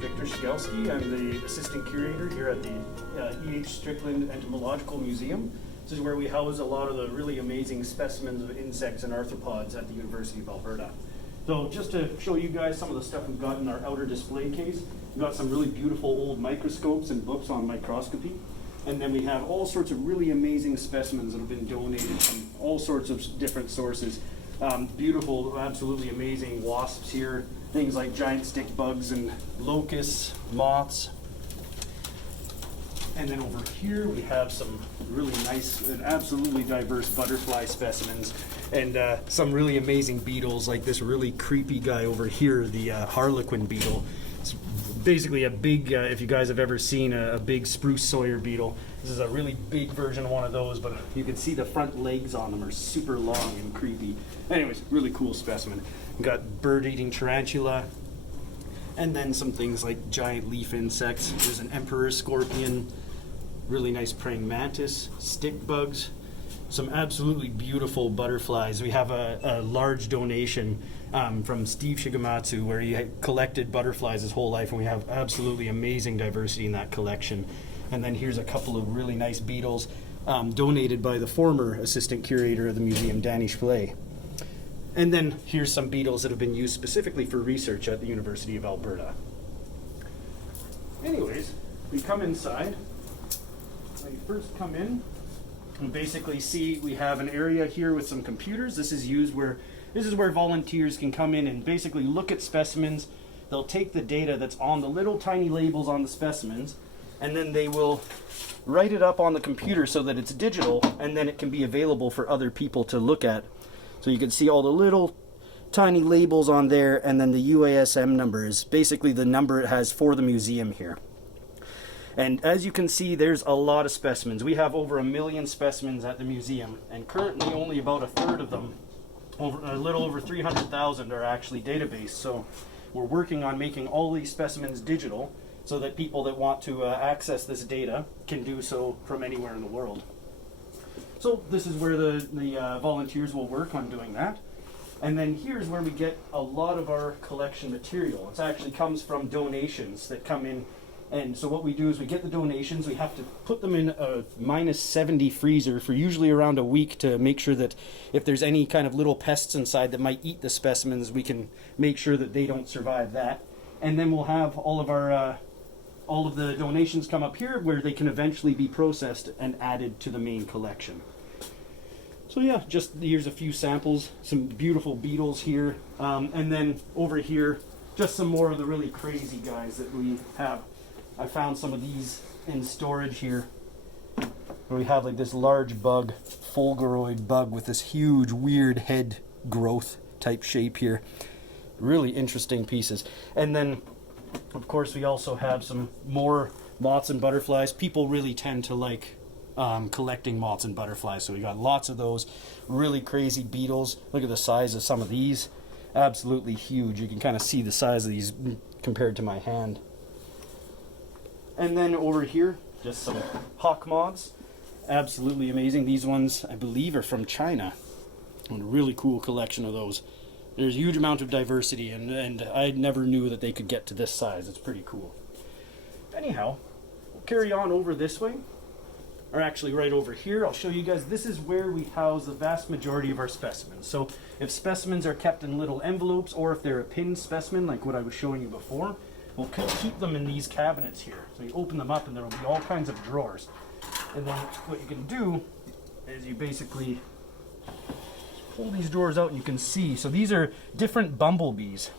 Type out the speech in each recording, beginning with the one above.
Victor Shegelski. I'm the assistant curator here at the E.H. Strickland Entomological Museum. This is where we house a lot of the really amazing specimens of insects and arthropods at the University of Alberta. So just to show you guys some of the stuff we've got in our outer display case, we've got some really beautiful old microscopes and books on microscopy. And then we have all sorts of really amazing specimens that have been donated from all sorts of different sources. Beautiful, absolutely amazing wasps here. Things like giant stick bugs and locusts, moths. And then over here we have some really nice and absolutely diverse butterfly specimens and some really amazing beetles, like this really creepy guy over here, the Harlequin Beetle. It's basically a big, if you guys have ever seen a big spruce sawyer beetle, this is a really big version of one of those, but you can see the front legs on them are super long and creepy. Anyways, really cool specimen. We've got bird-eating tarantula, and then some things like giant leaf insects. There's an emperor scorpion, really nice praying mantis, stick bugs, some absolutely beautiful butterflies. We have a large donation from Steve Shigematsu where he had collected butterflies his whole life, and we have absolutely amazing diversity in that collection. And then here's a couple of really nice beetles donated by the former assistant curator of the museum, Danny Schley. And then here's some beetles that have been used specifically for research at the University of Alberta. Anyways, we come inside. When you first come in, you basically see we have an area here with some computers. This is where volunteers can come in and basically look at specimens. They'll take the data that's on the little tiny labels on the specimens, and then they will write it up on the computer so that it's digital, and then it can be available for other people to look at. So you can see all the little tiny labels on there, and then the UASM number is basically the number it has for the museum here. And as you can see, there's a lot of specimens. We have over 1 million specimens at the museum, and currently only about a third of them, a little over 300,000, are actually databased. So we're working on making all these specimens digital so that people that want to access this data can do so from anywhere in the world. So this is where the volunteers will work on doing that. And then here's where we get a lot of our collection material. It actually comes from donations that come in. And so what we do is we get the donations, we have to put them in a -70 freezer for usually around a week to make sure that if there's any kind of little pests inside that might eat the specimens, we can make sure that they don't survive that. And then we'll have all of the donations come up here where they can eventually be processed and added to the main collection. So yeah, just here's a few samples, some beautiful beetles here, and then over here, just some more of the really crazy guys that we have. I found some of these in storage here, where we have like this large bug, fulguroid bug with this huge weird head growth type shape here. Really interesting pieces. And then of course we also have some more moths and butterflies. People really tend to like collecting moths and butterflies, so we got lots of those. Really crazy beetles. Look at the size of some of these. Absolutely huge. You can kind of see the size of these compared to my hand. And then over here, just some hawk moths. Absolutely amazing. These ones, I believe, are from China. And a really cool collection of those. There's a huge amount of diversity, and I never knew that they could get to this size. It's pretty cool. Anyhow, we'll carry on over this way. Or actually right over here, I'll show you guys. This is where we house the vast majority of our specimens. So if specimens are kept in little envelopes, or if they're a pinned specimen, like what I was showing you before, we'll keep them in these cabinets here. So you open them up and there will be all kinds of drawers. And then what you can do is you basically pull these drawers out and you can see. So these are different bumblebees.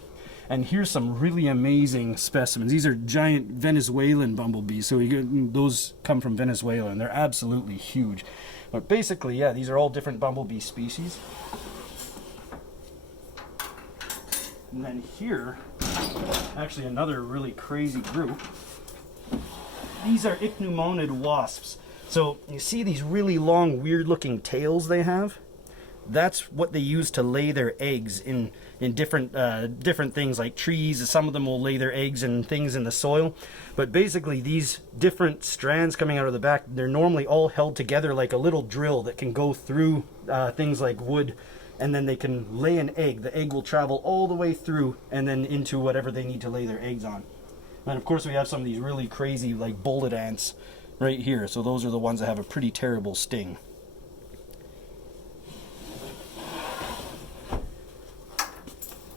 And here's some really amazing specimens. These are giant Venezuelan bumblebees. So those come from Venezuela and they're absolutely huge. But basically, yeah, these are all different bumblebee species. And then here, actually another really crazy group. These are Igno-Mounted Wasps. So you see these really long, weird-looking tails they have? That's what they use to lay their eggs in different things like trees. Some of them will lay their eggs in things in the soil. But basically these different strands coming out of the back, they're normally all held together like a little drill that can go through things like wood, and then they can lay an egg. The egg will travel all the way through and then into whatever they need to lay their eggs on. And of course we have some of these really crazy like bullet ants right here. So those are the ones that have a pretty terrible sting.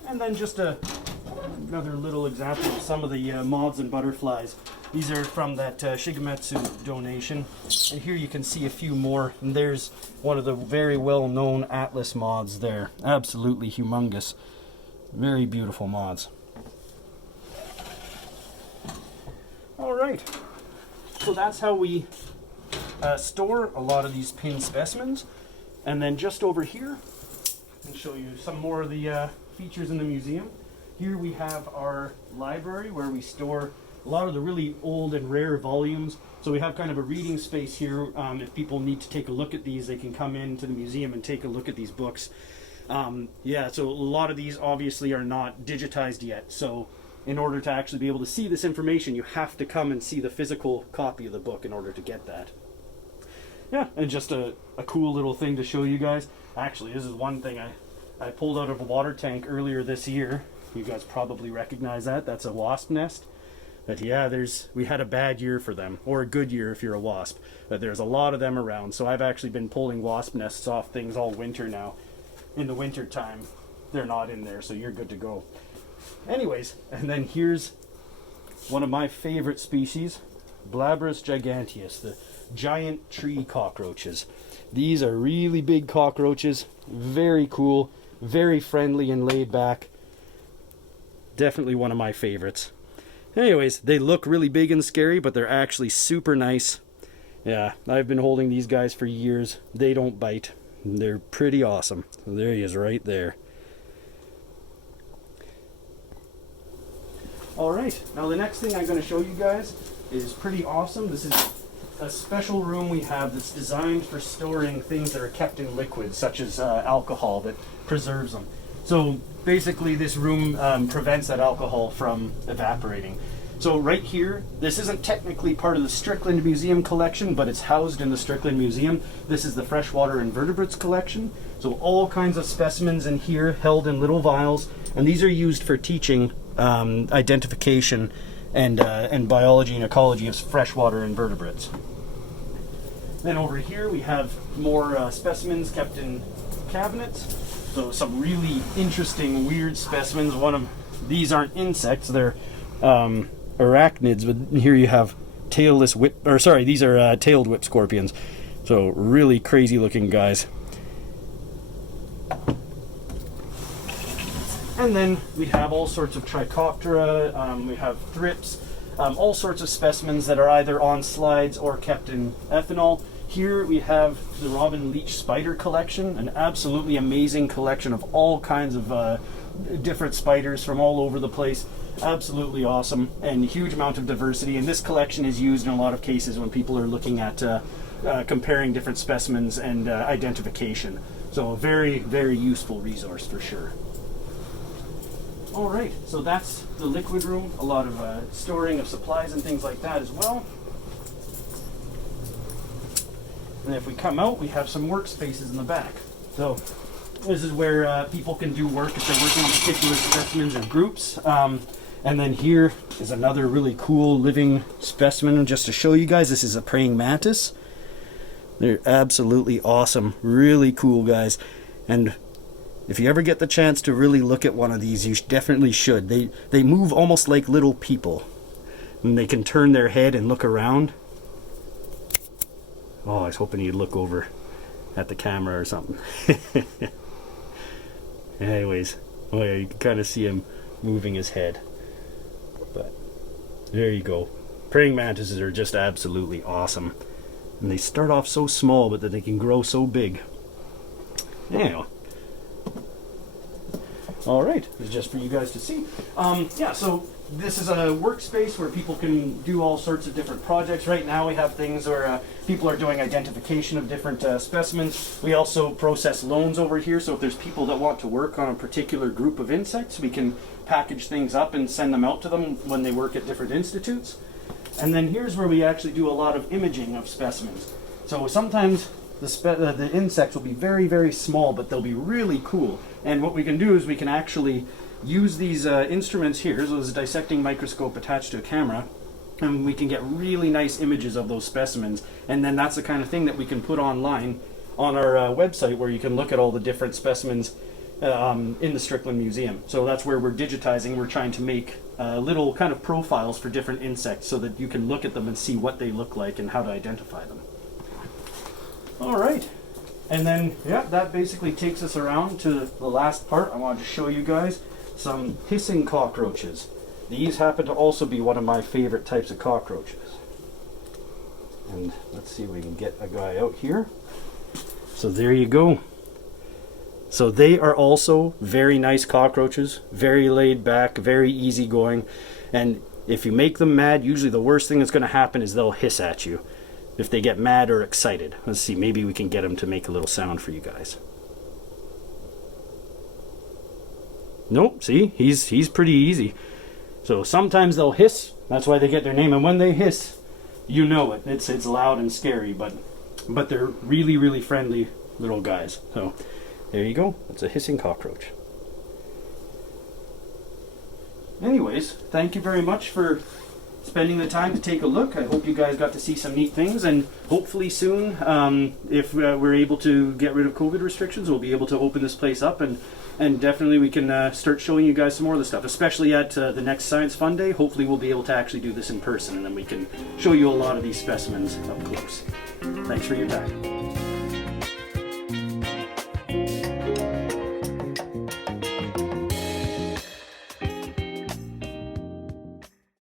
And then just another little example of some of the moths and butterflies. These are from that Shigemitsu donation. And here you can see a few more. And there's one of the very well-known Atlas moths there. Absolutely humongous. Very beautiful moths. Alright. So that's how we store a lot of these pinned specimens. And then just over here, I'll show you some more of the features in the museum. Here we have our library where we store a lot of the really old and rare volumes. So we have kind of a reading space here. If people need to take a look at these, they can come into the museum and take a look at these books. Yeah, so a lot of these obviously are not digitized yet. So in order to actually be able to see this information, you have to come and see the physical copy of the book in order to get that. Yeah, and just a cool little thing to show you guys. Actually, this is one thing I pulled out of a water tank earlier this year. You guys probably recognize that. That's a wasp nest. But yeah, we had a bad year for them, or a good year if you're a wasp. But there's a lot of them around, so I've actually been pulling wasp nests off things all winter now. In the winter time, they're not in there, so you're good to go. Anyways, and then here's one of my favorite species, Blabris giganteus, the giant tree cockroaches. These are really big cockroaches, very cool, very friendly and laid back. Definitely one of my favorites. Anyways, they look really big and scary, but they're actually super nice. Yeah, I've been holding these guys for years. They don't bite. They're pretty awesome. There he is right there. Alright, now the next thing I'm going to show you guys is pretty awesome. This is a special room we have that's designed for storing things that are kept in liquids, such as alcohol that preserves them. So basically this room prevents that alcohol from evaporating. So right here, this isn't technically part of the Strickland Museum collection, but it's housed in the Strickland Museum. This is the Freshwater Invertebrates collection. So all kinds of specimens in here held in little vials, and these are used for teaching identification and biology and ecology of freshwater invertebrates. Then over here we have more specimens kept in cabinets. So some really interesting, weird specimens. These aren't insects; they're arachnids. But here you have tailless these are tailed whip scorpions. So really crazy-looking guys. And then we have all sorts of Trichoptera. We have thrips. All sorts of specimens that are either on slides or kept in ethanol. Here we have the Robin Leech spider collection, an absolutely amazing collection of all kinds of different spiders from all over the place. Absolutely awesome, and a huge amount of diversity. And this collection is used in a lot of cases when people are looking at comparing different specimens and identification. So a very, very useful resource for sure. Alright, so that's the liquid room. A lot of storing of supplies and things like that as well. And if we come out, we have some workspaces in the back. So this is where people can do work if they're working on particular specimens or groups. And then here is another really cool living specimen just to show you guys. This is a praying mantis. They're absolutely awesome. Really cool guys. And if you ever get the chance to really look at one of these, you definitely should. They move almost like little people. And they can turn their head and look around. Oh, I was hoping you'd look over at the camera or something. Anyways, oh yeah, you can kind of see him moving his head. But there you go. Praying mantises are just absolutely awesome. And they start off so small, but that they can grow so big. Anyhow. Alright, it's just for you guys to see. Yeah, so this is a workspace where people can do all sorts of different projects. Right now we have things where people are doing identification of different specimens. We also process loans over here, so if there's people that want to work on a particular group of insects, we can package things up and send them out to them when they work at different institutes. And then here's where we actually do a lot of imaging of specimens. So sometimes the insects will be very, very small, but they'll be really cool. And what we can do is we can actually use these instruments here. So there's a dissecting microscope attached to a camera, and we can get really nice images of those specimens. And then that's the kind of thing that we can put online on our website, where you can look at all the different specimens in the Strickland Museum. So that's where we're digitizing. We're trying to make little kind of profiles for different insects so that you can look at them and see what they look like and how to identify them. All right. And then, yeah, that basically takes us around to the last part. I wanted to show you guys some hissing cockroaches. These happen to also be one of my favorite types of cockroaches. And let's see if we can get a guy out here. So there you go. So they are also very nice cockroaches, very laid back, very easygoing. And if you make them mad, usually the worst thing that's going to happen is they'll hiss at you if they get mad or excited. Let's see, maybe we can get them to make a little sound for you guys. Nope, see, he's pretty easy. So sometimes they'll hiss, that's why they get their name. And when they hiss, you know it. It's loud and scary, but they're really, really friendly little guys. So there you go. It's a hissing cockroach. Anyways, thank you very much for spending the time to take a look. I hope you guys got to see some neat things, and hopefully soon, if we're able to get rid of COVID restrictions, we'll be able to open this place up, and definitely we can start showing you guys some more of the stuff, especially at the next Science Fun Day. Hopefully we'll be able to actually do this in person, and then we can show you a lot of these specimens up close. Thanks for your time.